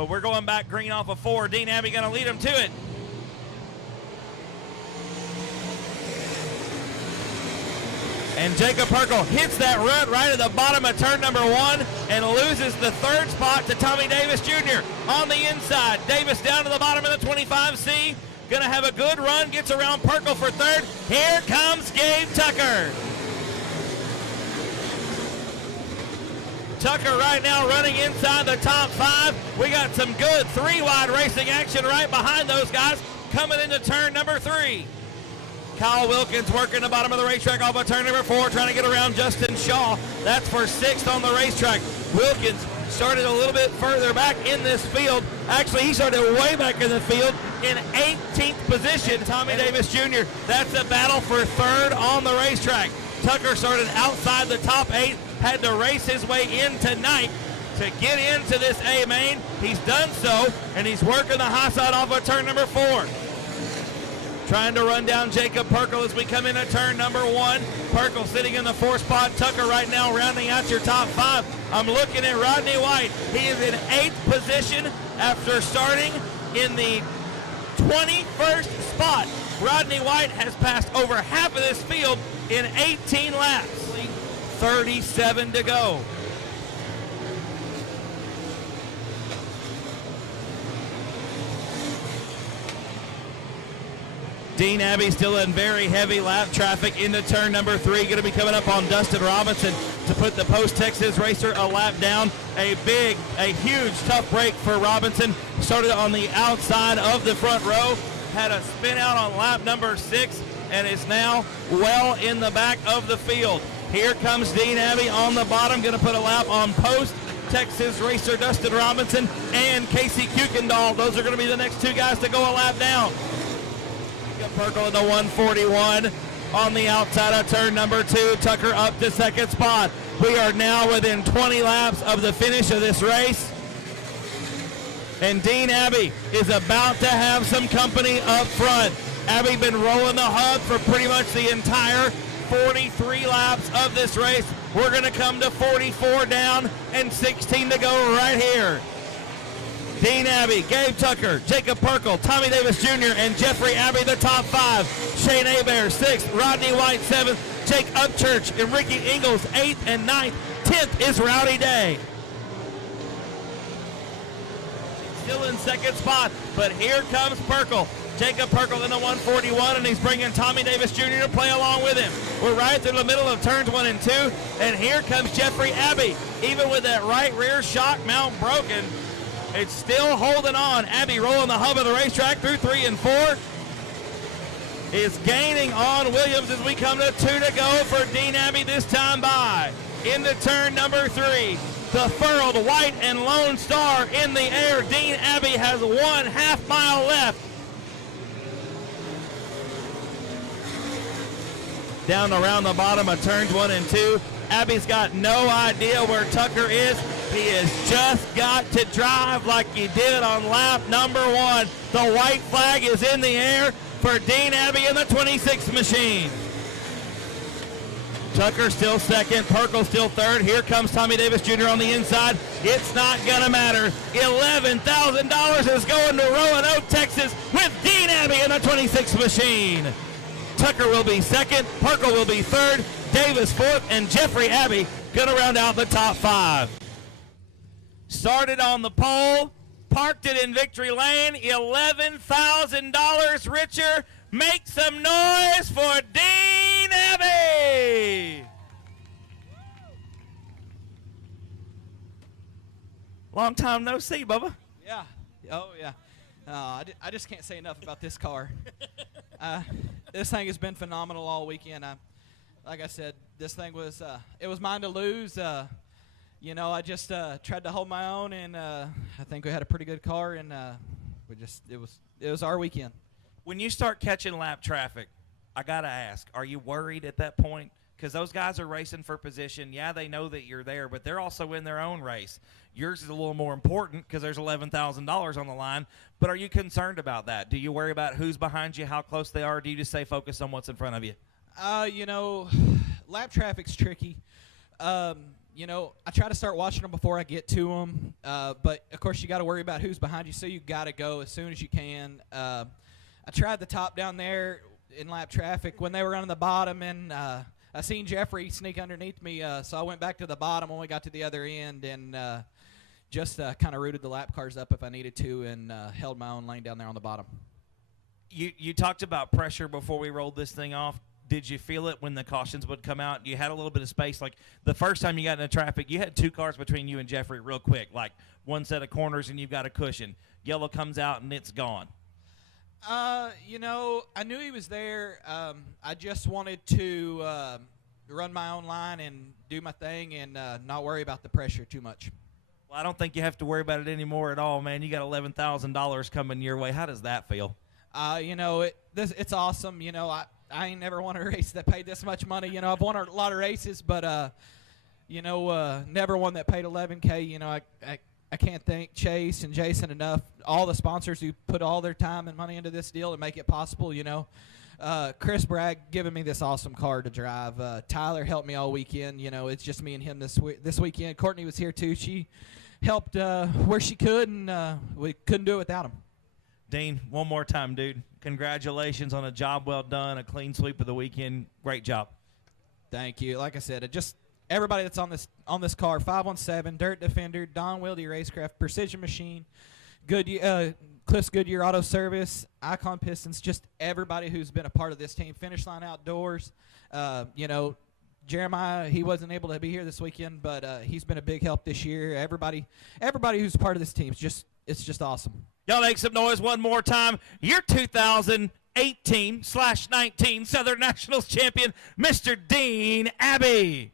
but we're going back green off of 4. Dean Abbey going to lead him to it. And Jacob Perkle hits that rut right at the bottom of turn number 1 and loses the 3rd spot to Tommy Davis Jr. On the inside, Davis down to the bottom of the 25C. Gonna have a good run, gets around Perkle for 3rd. Here comes Gabe Tucker. Tucker right now running inside the top 5. We got some good 3-wide racing action right behind those guys coming into turn number 3. Kyle Wilkins working the bottom of the racetrack off of turn number 4, trying to get around Justin Shaw. That's for 6th on the racetrack. Wilkins started a little bit further back in this field. Actually, he started way back in the field in 18th position. Tommy Davis Jr., that's a battle for 3rd on the racetrack. Tucker started outside the top 8, had to race his way in tonight to get into this A main. He's done so, and he's working the high side off of turn number 4. Trying to run down Jacob Perkle as we come into turn number 1. Perkle sitting in the 4th spot. Tucker right now rounding out your top 5. I'm looking at Rodney White. He is in 8th position after starting in the 21st spot. Rodney White has passed over half of this field in 18 laps. 37 to go. Dean Abbey still in very heavy lap traffic into turn number 3. Going to be coming up on Dustin Robinson to put the Post-Texas racer a lap down. A huge tough break for Robinson. Started on the outside of the front row. Had a spin out on lap number 6 and is now well in the back of the field. Here comes Dean Abbey on the bottom. Going to put a lap on Post-Texas racer Dustin Robinson and Casey Kuykendall. Those are going to be the next 2 guys to go a lap down. Perkle in the 141 on the outside of turn number 2. Tucker up to 2nd spot. We are now within 20 laps of the finish of this race. And Dean Abbey is about to have some company up front. Abbey been rolling the hub for pretty much the entire 43 laps of this race. We're going to come to 44 down and 16 to go right here. Dean Abbey, Gabe Tucker, Jacob Perkle, Tommy Davis Jr., and Jeffrey Abbey, the top 5. Shane Hebert, 6th. Rodney White, 7th. Jake Upchurch and Ricky Ingalls, 8th and 9th. 10th is Rowdy Day. Still in 2nd spot, but here comes Perkle. Jacob Perkle in the 141, and he's bringing Tommy Davis Jr. to play along with him. We're right through the middle of turns 1 and 2, and here comes Jeffrey Abbey. Even with that right rear shock mount broken, it's still holding on. Abbey rolling the hub of the racetrack through 3 and 4. Is gaining on Williams as we come to 2 to go for Dean Abbey this time by. Into turn number 3. The furled white and Lone Star in the air. Dean Abbey has 1/2 mile left. Down around the bottom of turns 1 and 2. Abbey's got no idea where Tucker is. He has just got to drive like he did on lap number 1. The white flag is in the air for Dean Abbey in the 26 machine. Tucker still 2nd, Perkle still 3rd. Here comes Tommy Davis Jr. on the inside. It's not gonna matter. $11,000 is going to Roanoke, Texas with Dean Abbey in the 26 machine. Tucker will be 2nd, Perkle will be 3rd, Davis 4th, and Jeffrey Abbey gonna round out the top 5. Started on the pole, parked it in victory lane, $11,000 richer. Make some noise for Dean Abbey. Long time no see, Bubba. Yeah. Oh, yeah. I just can't say enough about this car. This thing has been phenomenal all weekend. Like I said, this thing was it was mine to lose. You know, I just tried to hold my own, and I think we had a pretty good car, and it was our weekend. When you start catching lap traffic, I got to ask, are you worried at that point? Because those guys are racing for position. Yeah, they know that you're there, but they're also in their own race. Yours is a little more important because there's $11,000 on the line. But are you concerned about that? Do you worry about who's behind you, how close they are, or do you just stay focused on what's in front of you? You know, lap traffic's tricky. I try to start watching them before I get to them, but of course you got to worry about who's behind you, so you got to go as soon as you can. I tried the top down there in lap traffic when they were running the bottom, and I seen Jeffrey sneak underneath me, so I went back to the bottom when we got to the other end, and just kind of rooted the lap cars up if I needed to, and held my own lane down there on the bottom. You talked about pressure before we rolled this thing off. Did you feel it when the cautions would come out? You had a little bit of space. Like the first time you got into traffic, you had 2 cars between you and Jeffrey real quick, like one set of corners and you've got a cushion. Yellow comes out and it's gone. I knew he was there. I just wanted to run my own line and do my thing and not worry about the pressure too much. Well, I don't think you have to worry about it anymore at all, man. You got $11,000 coming your way. How does that feel? It's awesome. I ain't never won a race that paid this much money. I've won a lot of races, but never one that paid $11K. I can't thank Chase and Jason enough. All the sponsors who put all their time and money into this deal to make it possible. Chris Bragg giving me this awesome car to drive. Tyler helped me all weekend. It's just me and him this weekend. Courtney was here too. She helped where she could, and we couldn't do it without him. Dean, one more time, dude. Congratulations on a job well done, a clean sweep of the weekend. Great job. Thank you. Like I said, just everybody that's on this car, 517, Dirt Defender, Don Wilde Racecraft, Precision Machine, Cliff's Goodyear Auto Service, Icon Pistons, just everybody who's been a part of this team. Finish Line Outdoors, Jeremiah, he wasn't able to be here this weekend, but he's been a big help this year. Everybody who's part of this team, it's just awesome. Y'all make some noise one more time. Your 2018/19 Southern Nationals champion, Mr. Dean Abbey.